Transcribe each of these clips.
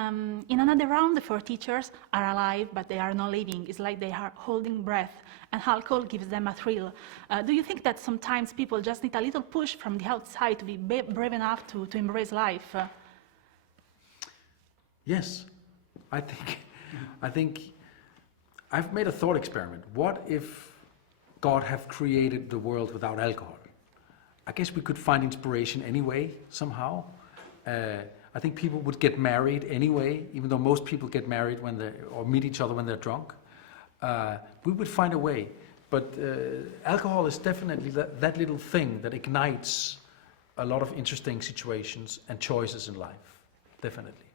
In another round, the four teachers are alive, but they are not living. It's like they are holding breath, and alcohol gives them a thrill. Do you think that sometimes people just need a little push from the outside to be brave enough to embrace life? Yes, I think I've made a thought experiment. What if God have created the world without alcohol? I guess we could find inspiration anyway, somehow. I think people would get married anyway, even though most people get married or meet each other when they're drunk. We would find a way. But alcohol is definitely that little thing that ignites a lot of interesting situations and choices in life, definitely.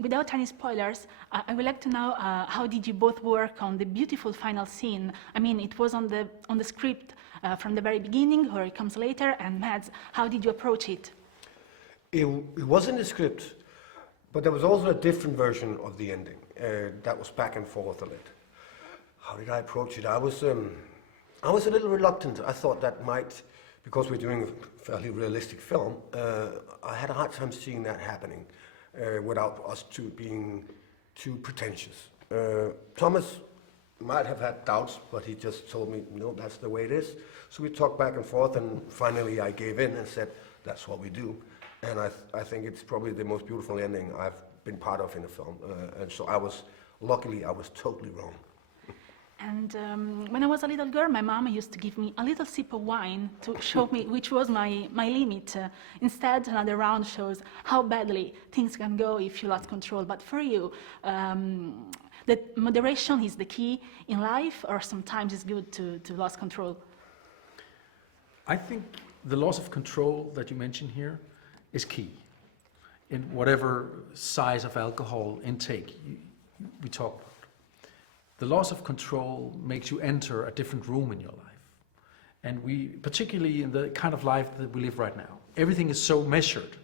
Without any spoilers, I would like to know how did you both work on the beautiful final scene? I mean, it was on the script from the very beginning, or it comes later, and Mads, how did you approach it? It was in the script, but there was also a different version of the ending that was back and forth a little. How did I approach it? I was a little reluctant. I thought that might, because we're doing a fairly realistic film, I had a hard time seeing that happening without us being too pretentious. Thomas might have had doubts, but he just told me, no, that's the way it is. So we talked back and forth, and finally I gave in and said, that's what we do. And I think it's probably the most beautiful ending I've been part of in a film. And so luckily I was totally wrong. And when I was a little girl, my mom used to give me a little sip of wine to show me which was my limit. Instead, another round shows how badly things can go if you lost control. But for you, that moderation is the key in life, or sometimes it's good to lose control? I think the loss of control that you mentioned here is key. In whatever size of alcohol intake we talk about. The loss of control makes you enter a different room in your life. And particularly in the kind of life that we live right now, everything is so measured.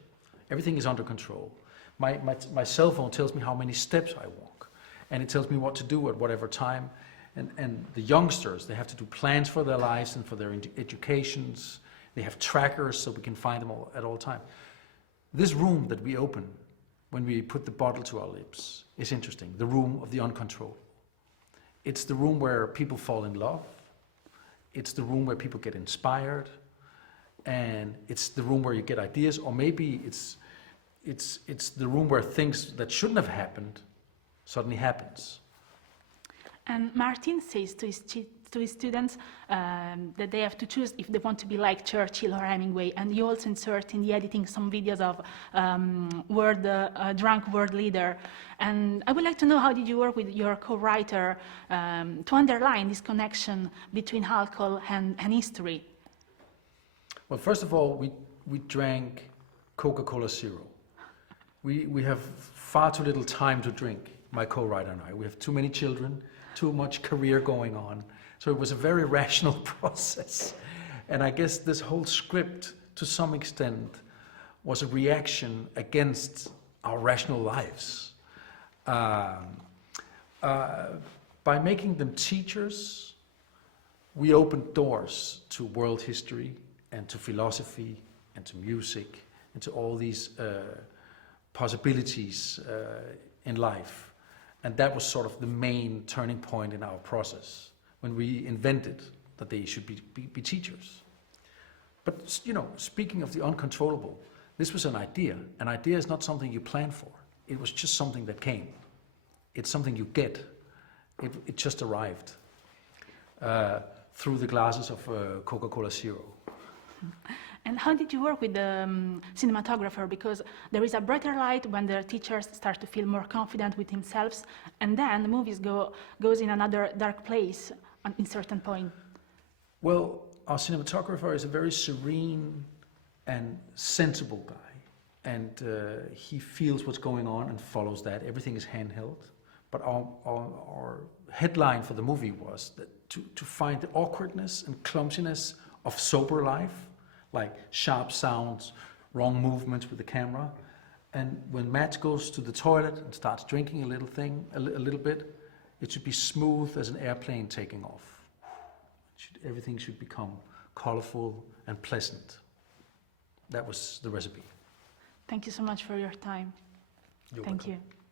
Everything is under control. My cell phone tells me how many steps I walk, and it tells me what to do at whatever time. And the youngsters, they have to do plans for their lives and for their educations. They have trackers so we can find them all at all time. This room that we open when we put the bottle to our lips is interesting, the room of the uncontrollable. It's the room where people fall in love. It's the room where people get inspired. And it's the room where you get ideas, or maybe it's the room where things that shouldn't have happened suddenly happens. And Martin says to his students that they have to choose if they want to be like Churchill or Hemingway. And you also insert in the editing some videos of drunk world leader. And I would like to know, how did you work with your co-writer to underline this connection between alcohol and history? Well, first of all, we drank Coca-Cola Zero. We have far too little time to drink, my co-writer and I. We have too many children, too much career going on. So it was a very rational process. And I guess this whole script, to some extent, was a reaction against our rational lives. By making them teachers, we opened doors to world history and to philosophy and to music and to all these possibilities in life. And that was sort of the main turning point in our process, when we invented that they should be teachers. But, you know, speaking of the uncontrollable, this was an idea. An idea is not something you plan for. It was just something that came. It's something you get. It just arrived through the glasses of Coca-Cola Zero. And how did you work with the cinematographer? Because there is a brighter light when the teachers start to feel more confident with themselves, and then the movies goes in another dark place in certain point. Well, our cinematographer is a very serene and sensible guy, and he feels what's going on and follows that. Everything is handheld. But our headline for the movie was that to find the awkwardness and clumsiness of sober life, like sharp sounds, wrong movements with the camera. And when Matt goes to the toilet and starts drinking a little bit, it should be smooth as an airplane taking off. Everything should become colorful and pleasant. That was the recipe. Thank you so much for your time. You're Thank welcome. you.